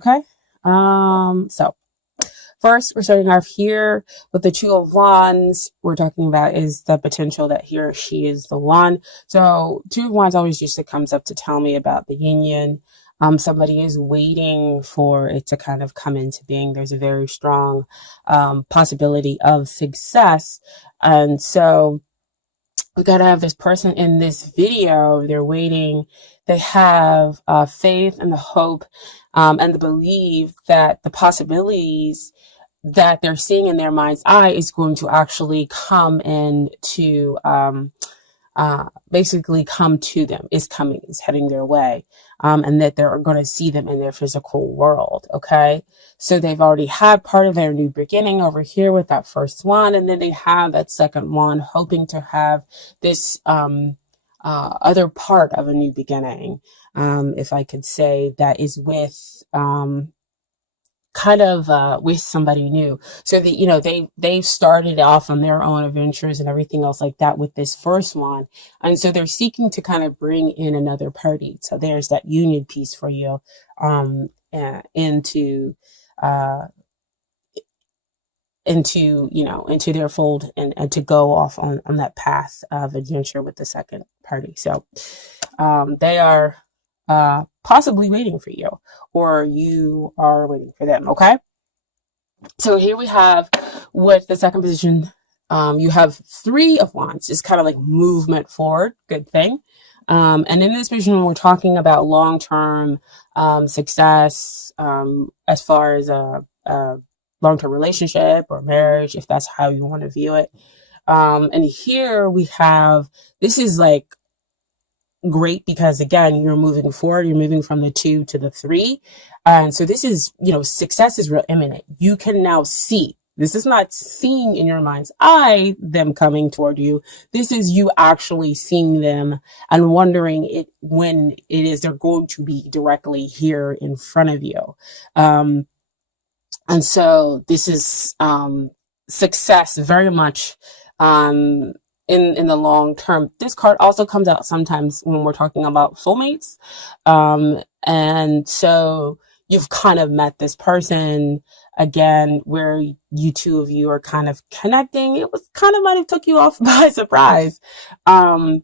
Okay. So first, we're starting off here with the Two of Wands. We're talking about is the potential that he or she is the one. So Two of Wands always usually comes up to tell me about the union. Somebody is waiting for it to kind of come into being. There's a very strong possibility of success. And so we got to have this person in this video. They're waiting. They have faith and the hope and the belief that the possibilities that they're seeing in their mind's eye is going to actually come into basically come to them, is coming, is heading their way, and that they're going to see them in their physical world. Okay. So they've already had part of their new beginning over here with that first one. And then they have that second one, hoping to have this, other part of a new beginning. If I could say that is with, kind of with somebody new, so that they've started off on their own adventures and everything else like that with this first one, and so they're seeking to kind of bring in another party. So there's that union piece for you, into into their fold, and to go off on that path of adventure with the second party. So they are possibly waiting for you, or you are waiting for them. Okay. So here we have with the second position, you have Three of Wands. It's kind of like movement forward. Good thing. And in this position, we're talking about long-term success, as far as a long-term relationship or marriage, if that's how you want to view it. And here we have, this is like great because again, you're moving forward, you're moving from the 2 to the 3. And so this is, success is real imminent. You can now see. This is not seeing in your mind's eye them coming toward you. This is you actually seeing them and wondering when it is they're going to be directly here in front of you. And so this is success very much in the long term. This card also comes out sometimes when we're talking about soulmates. And so you've kind of met this person again, where you two of you are kind of connecting. It was kind of might have took you off by surprise. When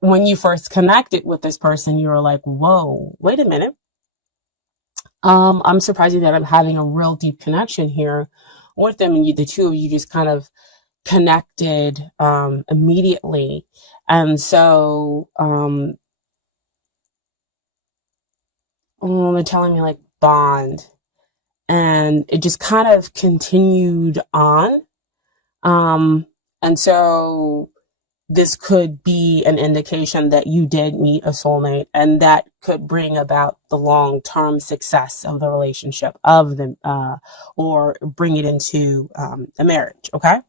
you first connected with this person, you were like, whoa, wait a minute. I'm surprised that I'm having a real deep connection here with them. And the two of you just kind of connected immediately. And so they're telling me like bond, and it just kind of continued on. And so this could be an indication that you did meet a soulmate, and that could bring about the long-term success of the relationship of them, or bring it into a marriage. Okay.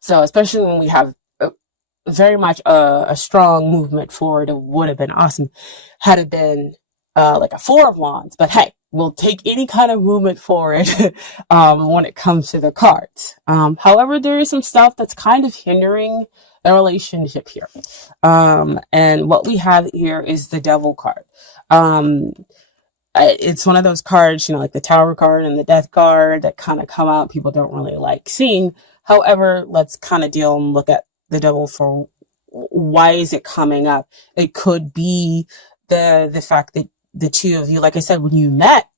So especially when we have very much a strong movement forward, it would have been awesome had it been like a Four of Wands. But hey, we'll take any kind of movement forward when it comes to the cards. However, there is some stuff that's kind of hindering the relationship here. And what we have here is the Devil card. It's one of those cards, like the Tower card and the Death card that kind of come out. People don't really like seeing. However, let's kind of deal and look at the Devil for why is it coming up. It could be the fact that the two of you, like I said, when you met,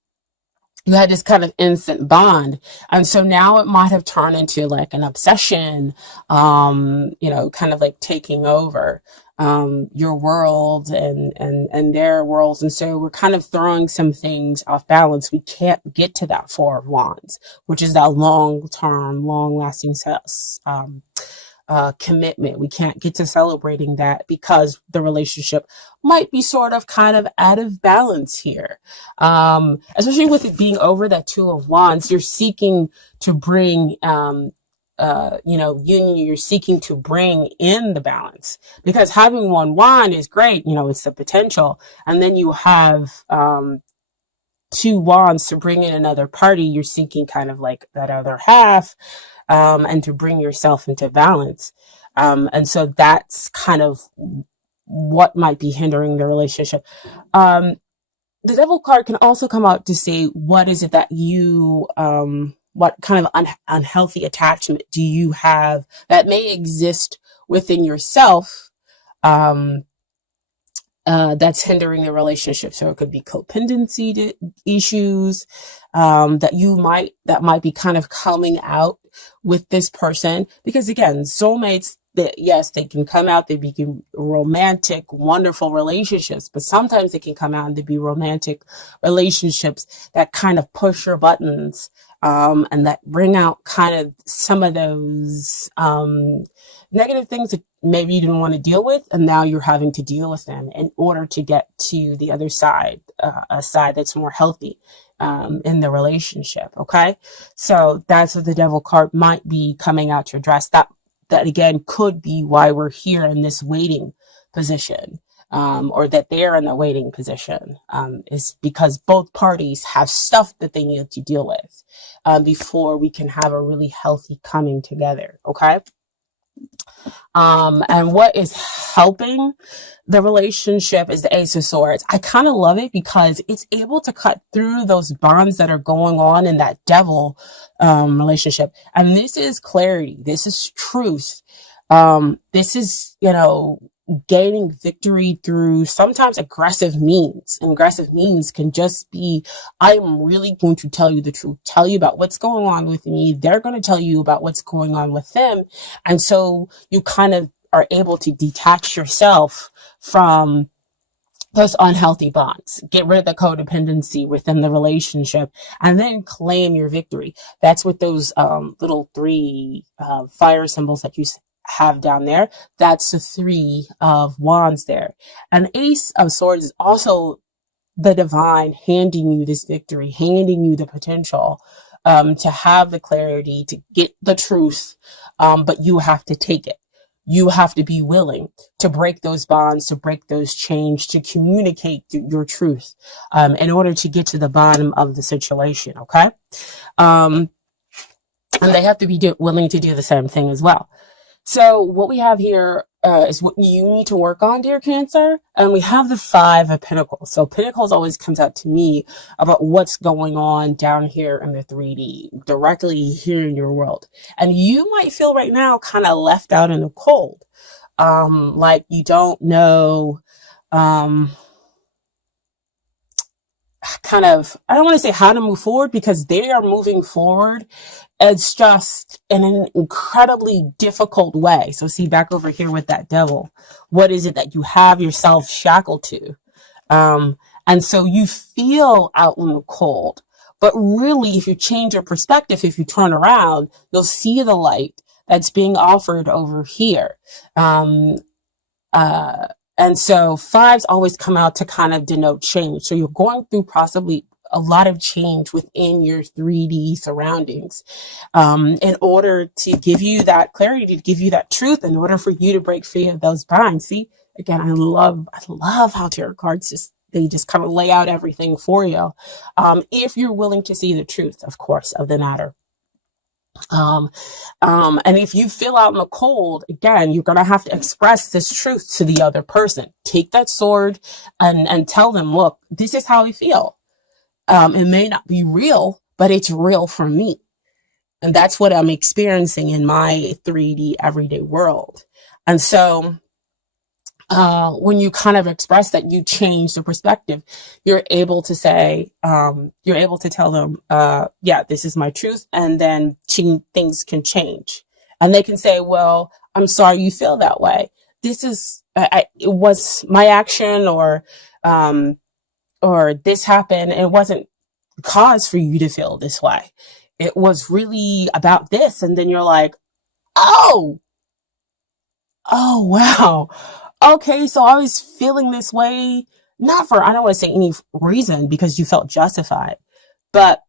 you had this kind of instant bond. And so now it might have turned into like an obsession, kind of like taking over your world and their worlds. And so we're kind of throwing some things off balance. We can't get to that Four of Wands, which is that long-term, long-lasting commitment. We can't get to celebrating that because the relationship might be sort of kind of out of balance here. Especially with it being over that Two of Wands, you're seeking to bring, union, you're seeking to bring in the balance, because having one wand is great. It's the potential. And then you have, two wands to bring in another party. You're seeking kind of like that other half, and to bring yourself into balance. And so that's kind of what might be hindering the relationship. the devil card can also come out to say, what is it that you, what kind of unhealthy attachment do you have that may exist within yourself, um, that's hindering the relationship. So it could be codependency issues, that might be kind of coming out with this person. Because again, soulmates, that yes, they can come out, they become romantic, wonderful relationships, but sometimes they can come out and they be romantic relationships that kind of push your buttons, and that bring out kind of some of those, negative things that maybe you didn't want to deal with, and now you're having to deal with them in order to get to the other side, a side that's more healthy, in the relationship. Okay, so that's what the devil card might be coming out to address. That again could be why we're here in this waiting position, or that they're in the waiting position, is because both parties have stuff that they need to deal with, before we can have a really healthy coming together. Okay. And what is helping the relationship is the Ace of Swords. I kind of love it because it's able to cut through those bonds that are going on in that devil, relationship. And this is clarity. This is truth. This is, gaining victory through sometimes aggressive means. And aggressive means can just be, I am really going to tell you the truth, tell you about what's going on with me. They're going to tell you about what's going on with them. And so you kind of are able to detach yourself from those unhealthy bonds, get rid of the codependency within the relationship, and then claim your victory. That's what those, little three, fire symbols that you have down there. That's the three of wands there. And Ace of Swords is also the divine handing you this victory, handing you the potential, to have the clarity, to get the truth, but you have to take it. You have to be willing to break those bonds, to break those chains, to communicate your truth, in order to get to the bottom of the situation. Okay. And they have to be willing to do the same thing as well. So what we have here, is what you need to work on, dear Cancer. And we have the Five of Pentacles. So Pentacles always comes out to me about what's going on down here in the 3D, directly here in your world. And you might feel right now kind of left out in the cold. Like you don't know, kind of, I don't want to say how to move forward, because they are moving forward. It's just in an incredibly difficult way. So see back over here with that devil, what is it that you have yourself shackled to? And so you feel out in the cold, but really if you change your perspective, if you turn around, you'll see the light that's being offered over here. And so fives always come out to kind of denote change. So you're going through possibly a lot of change within your 3D surroundings, in order to give you that clarity, to give you that truth, in order for you to break free of those binds. See, again, I love how tarot cards they just kind of lay out everything for you. If you're willing to see the truth, of course, of the matter. And if you feel out in the cold, again, you're going to have to express this truth to the other person. Take that sword and tell them, look, this is how I feel. It may not be real, but it's real for me. And that's what I'm experiencing in my 3D everyday world. And so, when you kind of express that, you change the perspective, you're able to say, you're able to tell them, yeah, this is my truth. And then things can change. And they can say, well, I'm sorry you feel that way. This is, it was my action, or this happened. And it wasn't cause for you to feel this way. It was really about this. And then you're like, oh, wow. Okay, so I was feeling this way, not for, I don't want to say any reason, because you felt justified, but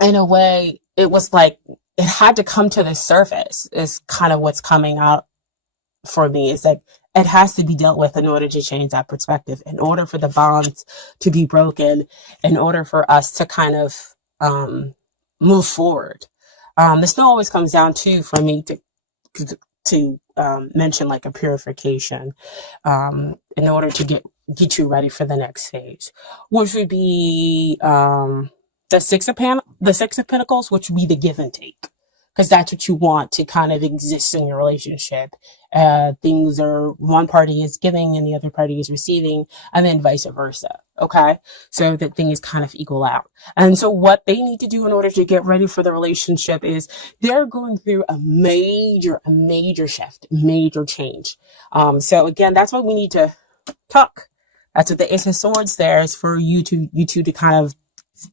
in a way, it was like, it had to come to the surface, is kind of what's coming out for me. It's like, it has to be dealt with in order to change that perspective, in order for the bonds to be broken, in order for us to kind of, move forward. This always comes down to, for me to mention like a purification, in order to get get you ready for the next phase, which would be the Six of Pentacles, which would be the give and take, because that's what you want to kind of exist in your relationship. Things are, one party is giving and the other party is receiving, and then vice versa. Okay, so that things kind of equal out. And so what they need to do in order to get ready for the relationship is they're going through a major shift, major change. So again, that's why we need to talk. That's what the Ace of Swords there is for you two to kind of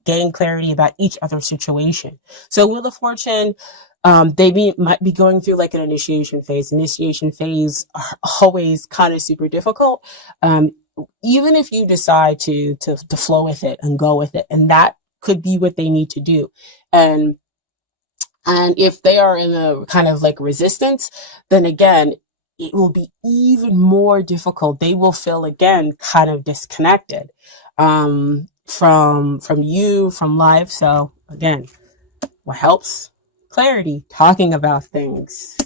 gain clarity about each other's situation. So Wheel of Fortune, might be going through like an initiation phase. Initiation phase are always kind of super difficult. Even if you decide to flow with it and go with it, and that could be what they need to do. And if they are in a kind of like resistance, then again, it will be even more difficult. They will feel again kind of disconnected from you, from life. So again, what helps? Clarity, talking about things,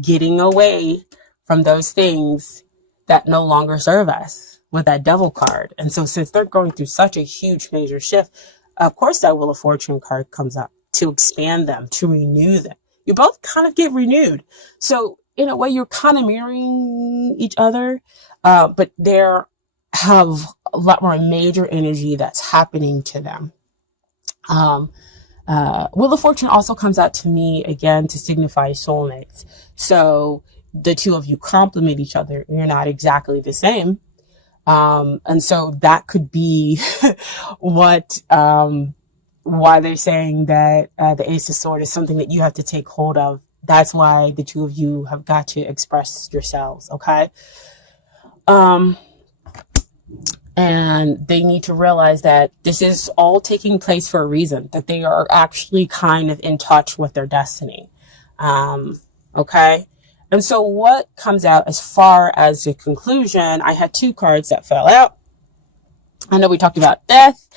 getting away from those things that no longer serve us with that Devil card. And so since they're going through such a huge major shift, of course that Wheel of Fortune card comes up to expand them, to renew them. You both kind of get renewed. So in a way, you're kind of mirroring each other, but they have a lot more major energy that's happening to them. Wheel of Fortune also comes out to me again to signify soulmates. So the two of you complement each other. You're not exactly the same. And so that could be what, why they're saying that the Ace of Swords is something that you have to take hold of. That's why the two of you have got to express yourselves, okay? And they need to realize that this is all taking place for a reason, that they are actually kind of in touch with their destiny, okay? And so what comes out as far as the conclusion, I had two cards that fell out. I know we talked about death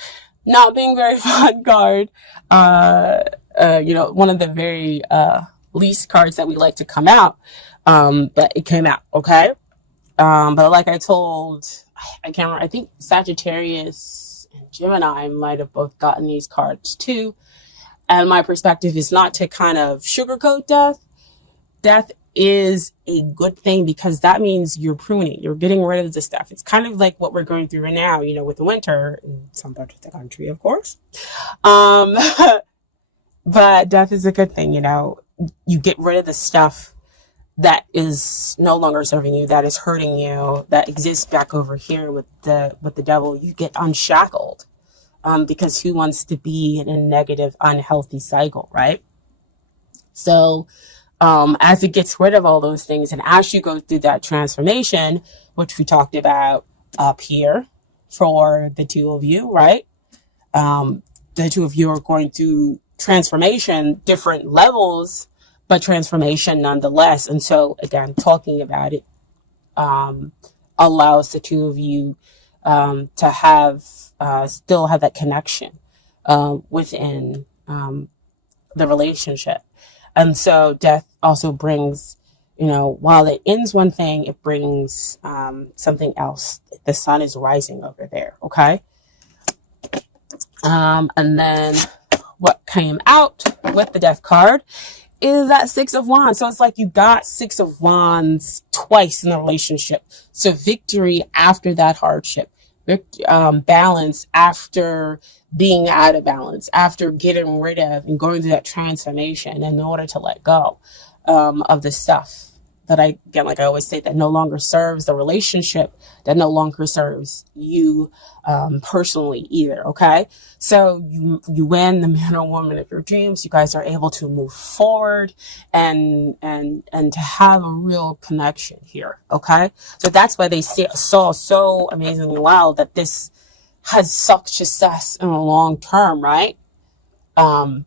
not being very fun card. One of the very least cards that we like to come out. But it came out, okay? But like I told, I can't remember, I think Sagittarius and Gemini might have both gotten these cards too. And my perspective is not to kind of sugarcoat death. Death is a good thing because that means you're pruning, you're getting rid of the stuff. It's kind of like what we're going through right now, with the winter in some parts of the country, of course. But death is a good thing, you get rid of the stuff that is no longer serving you, that is hurting you, that exists back over here with the devil. You get unshackled, because who wants to be in a negative, unhealthy cycle, right? So, as it gets rid of all those things, and as you go through that transformation, which we talked about up here for the two of you, right? The two of you are going through transformation, different levels, but transformation nonetheless. And so again, talking about it, allows the two of you, to have, still have that connection, within, the relationship. And so death also brings, while it ends one thing, it brings something else. The sun is rising over there, okay? And then what came out with the death card is that Six of Wands. So it's like you got Six of Wands twice in the relationship. So victory after that hardship. Balance after being out of balance, after getting rid of and going through that transformation in order to let go of the stuff that like I always say, that no longer serves the relationship, that no longer serves you personally either, okay? So you win the man or woman of your dreams. You guys are able to move forward and to have a real connection here, okay? So that's why they saw so amazingly well that this has such success in the long term, right? But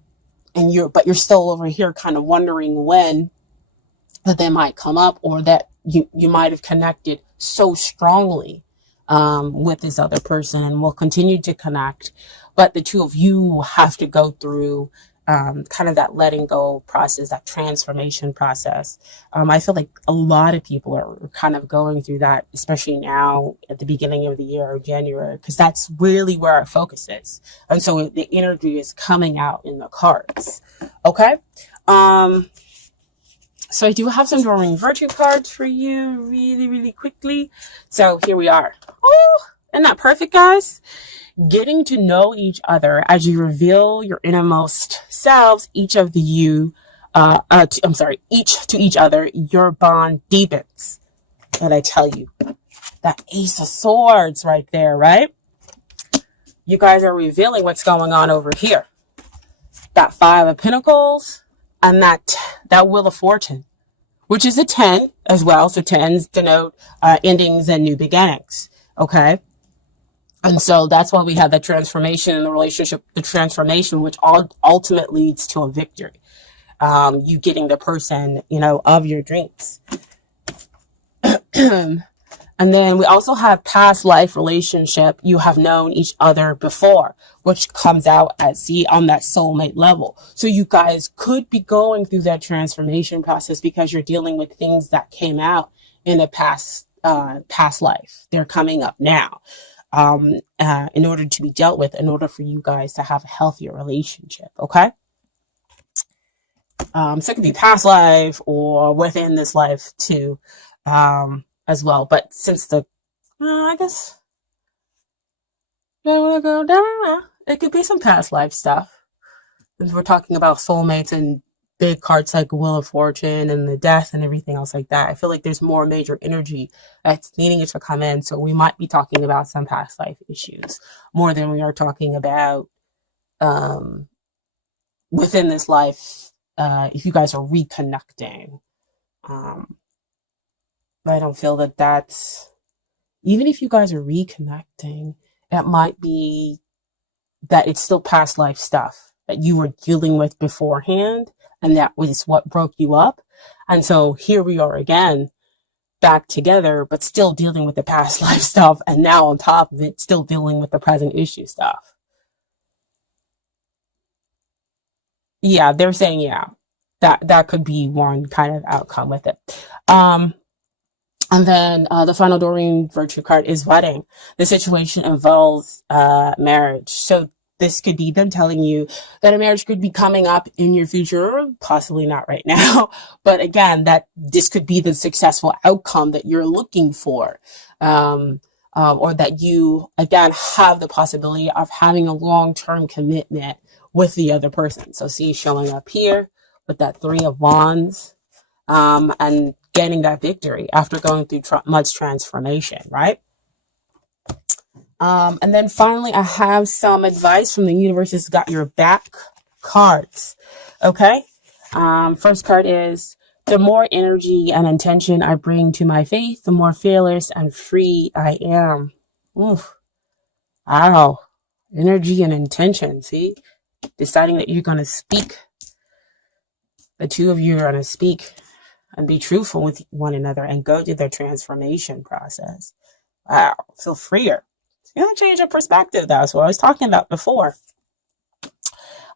you're still over here kind of wondering when that they might come up, or that you might have connected so strongly with this other person and will continue to connect. But the two of you have to go through kind of that letting go process, that transformation process. I feel like a lot of people are kind of going through that, especially now at the beginning of the year or January, because that's really where our focus is. And so the energy is coming out in the cards. Okay. So I do have some Doreen Virtue cards for you really, really quickly. So here we are. Oh, isn't that perfect, guys? Getting to know each other as you reveal your innermost selves, each of you, each to each other, your bond deepens. And I tell you, that Ace of Swords right there, right? You guys are revealing what's going on over here. That Five of Pentacles and that Wheel of Fortune, which is a 10 as well. So 10s denote endings and new beginnings. Okay. And so that's why we have that transformation in the relationship, the transformation, which ultimately leads to a victory. You getting the person, of your dreams. And then we also have past life relationship. You have known each other before, which comes out as on that soulmate level. So you guys could be going through that transformation process because you're dealing with things that came out in a past life. They're coming up now, in order to be dealt with, in order for you guys to have a healthier relationship. Okay. So it could be past life or within this life too. As well, but since I guess it could be some past life stuff. If we're talking about soulmates and big cards like Wheel of Fortune and the Death and everything else like that, I feel like there's more major energy that's needing it to come in. So we might be talking about some past life issues more than we are talking about within this life. If you guys are reconnecting. I don't feel that that's, even if you guys are reconnecting, it might be that it's still past life stuff that you were dealing with beforehand, and that was what broke you up. And so here we are again, back together, but still dealing with the past life stuff, and now on top of it, still dealing with the present issue stuff. Yeah, they're saying, that could be one kind of outcome with it. And then the final Doreen Virtue card is wedding. The situation involves marriage. So this could be them telling you that a marriage could be coming up in your future, possibly not right now. But again, that this could be the successful outcome that you're looking for. Or that you, again, have the possibility of having a long-term commitment with the other person. So see showing up here with that Three of Wands. And getting that victory after going through much transformation, right? And then finally, I have some advice from the universe's got your back cards. Okay. First card is, the more energy and intention I bring to my faith, the more fearless and free I am. Oof. Wow. Energy and intention. See, deciding that you're going to speak. The two of you are going to speak and be truthful with one another and go through their transformation process. Wow, feel freer. It's going to change your perspective. That's what I was talking about before.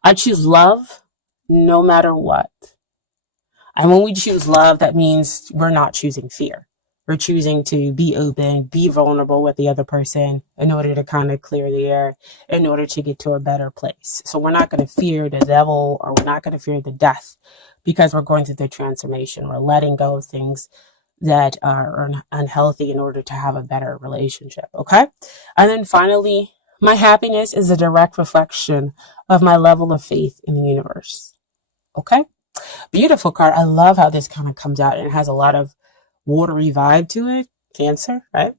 I choose love no matter what. And when we choose love, that means we're not choosing fear. We're choosing to be open, be vulnerable with the other person in order to kind of clear the air, in order to get to a better place. So we're not going to fear the devil, or we're not going to fear the death, because we're going through the transformation. We're letting go of things that are unhealthy in order to have a better relationship. Okay. And then finally, my happiness is a direct reflection of my level of faith in the universe. Okay. Beautiful card. I love how this kind of comes out, and it has a lot of watery vibe to it. Cancer, right?